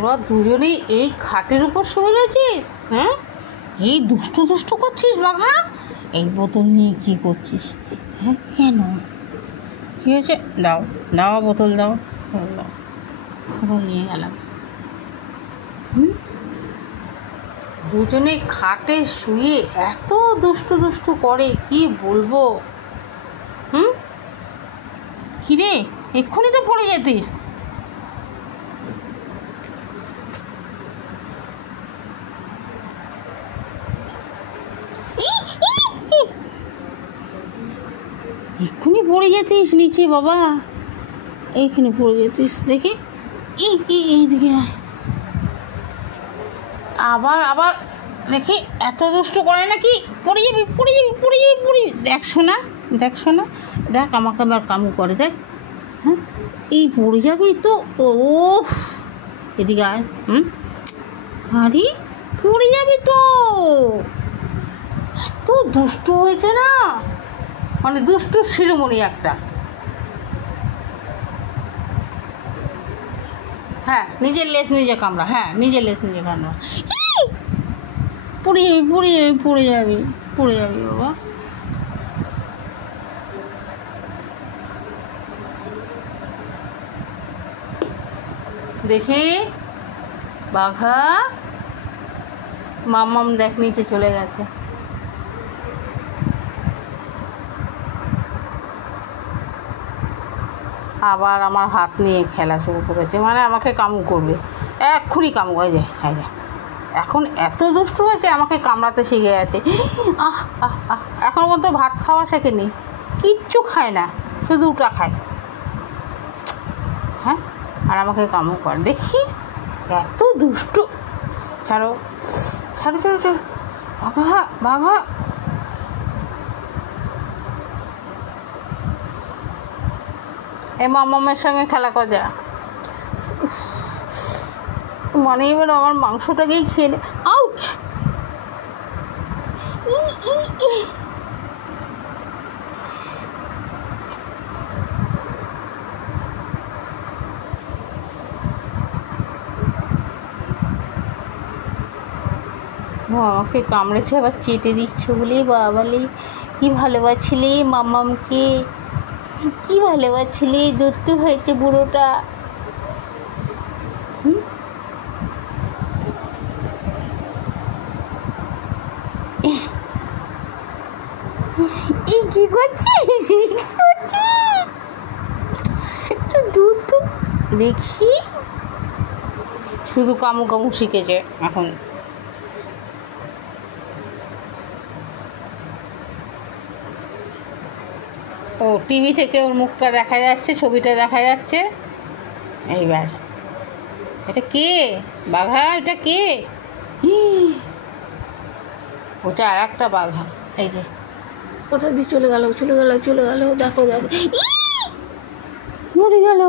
তোরা দুজনেই এই খাটের উপর শুয়ে রয়েছিস? হ্যাঁ, এই দুষ্টু দুষ্টু করছিস বাঘা? এই বোতল নিয়ে কী করছিস? হ্যাঁ, কেন, কী হয়েছে? দাও দাও, বোতল দাও, দাও, বোতল নিয়ে গেলাম। দুজনে খাটে শুয়ে এত দুষ্টু দুষ্টু করে, কি বলবো। কিরে, এক্ষুনি তো পড়ে যেতিস। এক্ষুনি পড়ে যেতিস নিচে বাবা, এইখানে পড়ে যেতিস। দেখি এইদিকে আবার আবার দেখি, এত দুষ্ট করে নাকি? পড়ে যাবি পড়ে যাবি পড়ে যাবি পড়ে যাবি। দেখ শোনা, দেখ শোনা, দেখ আমাকে আবার কামু করে, দেখ। হ্যাঁ, এই পড়ে যাবি তো। ও এদিকে আয়। আরে পড়ে যাবি তো, এত দুষ্ট হয়েছে না, মানে দুষ্ট শিরোমণি একটা। হ্যাঁ, নিজের লেজ নিজে কামড়া, হ্যাঁ নিজের লেজ নিজে কামড়া। পড়ে যাবি পড়ে যাবি পড়ে যাবি পড়ে যাবি বাবা। দেখি বাঘা, মামাম দেখ নিচে চলে গেছে। আবার আমার হাত নিয়ে খেলা শুরু করেছে, মানে আমাকে কামু করবে, এক্ষুনি কামু করে যায়। হ্যাঁ, এখন এত দুষ্টু হয়েছে, আমাকে কামড়াতে শিখে গেছে। এখন মতো ভাত খাওয়া শেখেনি, কিচ্ছু খায় না, শুধু ওটা খায়। হ্যাঁ, আর আমাকে কামু করে। দেখি এত দুষ্টু। ছাড়ো ছাড়ো ছাড়ো ছাড়ো, বাঘা বাঘা। এই মামামের সঙ্গে খেলা কর যা, মানে এবার আমার মাংসটাকেই খেয়ে নে। আউচ! আমাকে কামড়েছে, আবার চেটে দিচ্ছে বলে বাবালে। কি ভালোবাসছিলে মামামকে, কি ভালোবাসছিলে, দুষ্টু হয়েছে বুড়োটা। কি করছিস, একটু দুধ তো দেখি। শুধু কামু কামু শিখেছে এখন। ও টিভি থেকে ওর মুখটা দেখা যাচ্ছে, ছবিটা দেখা যাচ্ছে। এইবার এটা কে বাঘা? এটা কে? ওটা আর একটা বাঘা। এই যে কোথা দিয়ে চলে গেল চলে গেল চলে গেল, দেখো দেখো, মরে গেল।